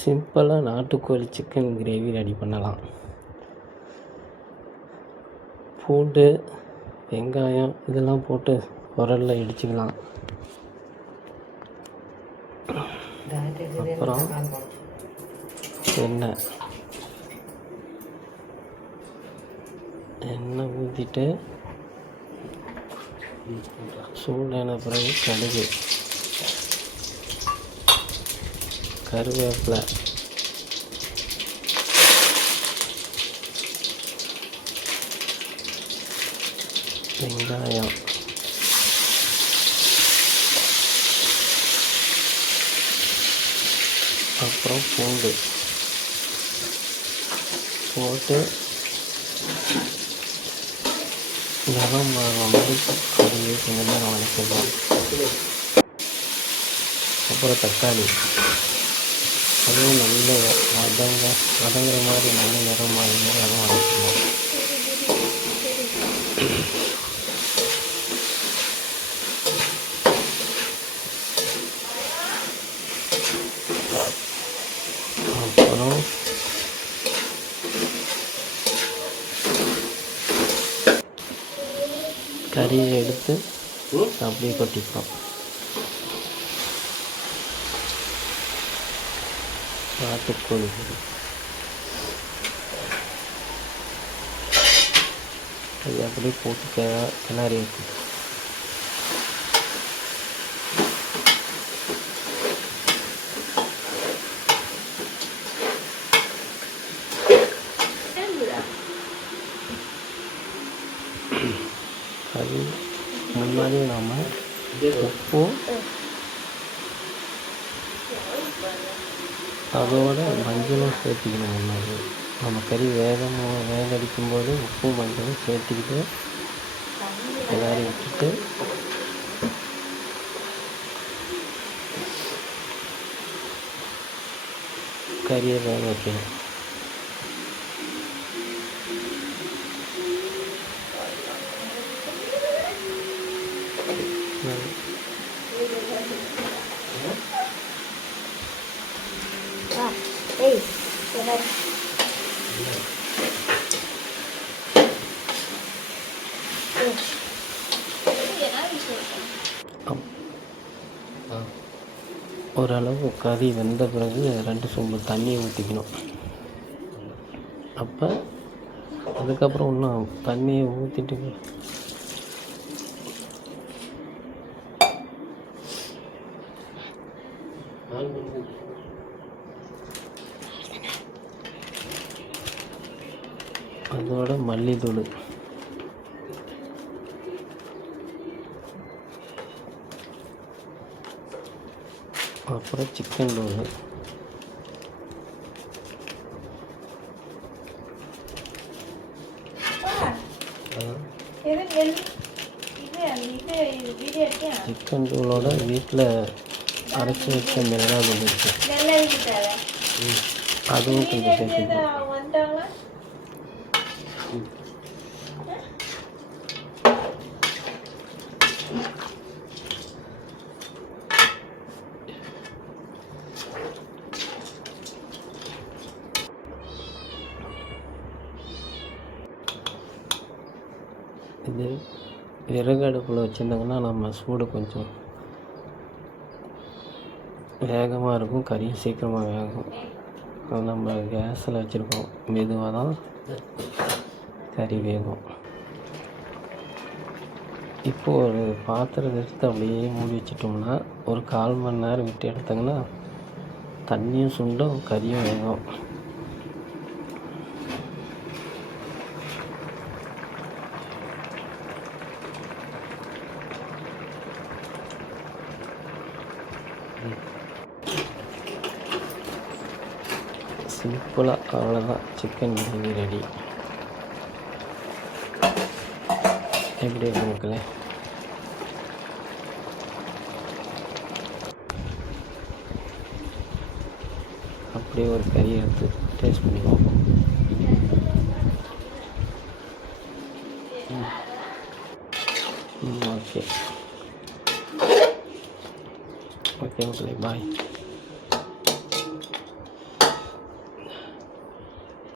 சிம்பிளாக நாட்டுக்கோழி chicken gravy ready பண்ணலாம். பூண்டு, வெங்காயம் இதெல்லாம் போட்டு உரலில் இடிச்சுக்கலாம். அப்புறம் எண்ணெய் ஊற்றிட்டு சூடான பிறகு கடுகு, கருவேப்பிலை, வெங்காயம், அப்புறம் பூண்டு போட்டு நிறம் வரும் மாதிரி அப்படியே கொஞ்சம் நேரம் வதக்கிடலாம். அப்புறம் தக்காளி அதுவும் நல்ல வதங்குற மாதிரி நல்ல நிறம் மாதிரி அதுவும் வதக்கிடலாம். அப்புறம் கறியை எடுத்து அப்படியே கொட்டிப்போம். நாட்டுக்கோழி அது அப்படியே போட்டு கிளறி வைக்கும். அது முன்னாடி நாம் உப்பும் அதோட மஞ்சளும் சேர்த்திக்கணும். முன்னாடி நம்ம கறி வேகடிக்கும்போது உப்பும் மஞ்சளும் சேர்த்துக்கிட்டு கிளறி விட்டுட்டு கறியை வேக வைக்கணும். ஓரளவு கறி வெந்த பிறகு 2 சொம்பு தண்ணியை ஊற்றிக்கணும். அப்போ அதுக்கப்புறம் இன்னும் தண்ணியை ஊற்றிட்டு அதோட மல்லித்தூள், அப்புறம் சிக்கன் தூள், சிக்கன் தூளோட வீட்டில் அரைச்சி வச்ச மிளகாய் தூள் இருக்குது, அதுவும் கொஞ்சம் சேர்த்துக்கலாம். இது விறகு அடுப்பில் வச்சுருந்தாங்கன்னா நம்ம சூடு கொஞ்சம் வேகமாக இருக்கும், கறியும் சீக்கிரமாக வேகும். அது நம்ம கேஸில் வச்சுருக்கோம், மெதுவாக தான் கறி வேகும். இப்போது ஒரு பாத்திரத்தை எடுத்து அப்படியே மூடி வச்சிட்டோம்னா ஒரு 1/4 மணி நேரம் விட்டு எடுத்தாங்கன்னா தண்ணியும் சுண்டும், கறியும் வேகும். சிம்பிளாக அவ்வளோதான், சிக்கன் கிரேவி ரெடி. எப்படி இருக்கு மக்களே? அப்படியே ஒரு கறி எடுத்து டேஸ்ட் பண்ணி பார்ப்போம். ஓகே ஓகே மக்களே, பாய்.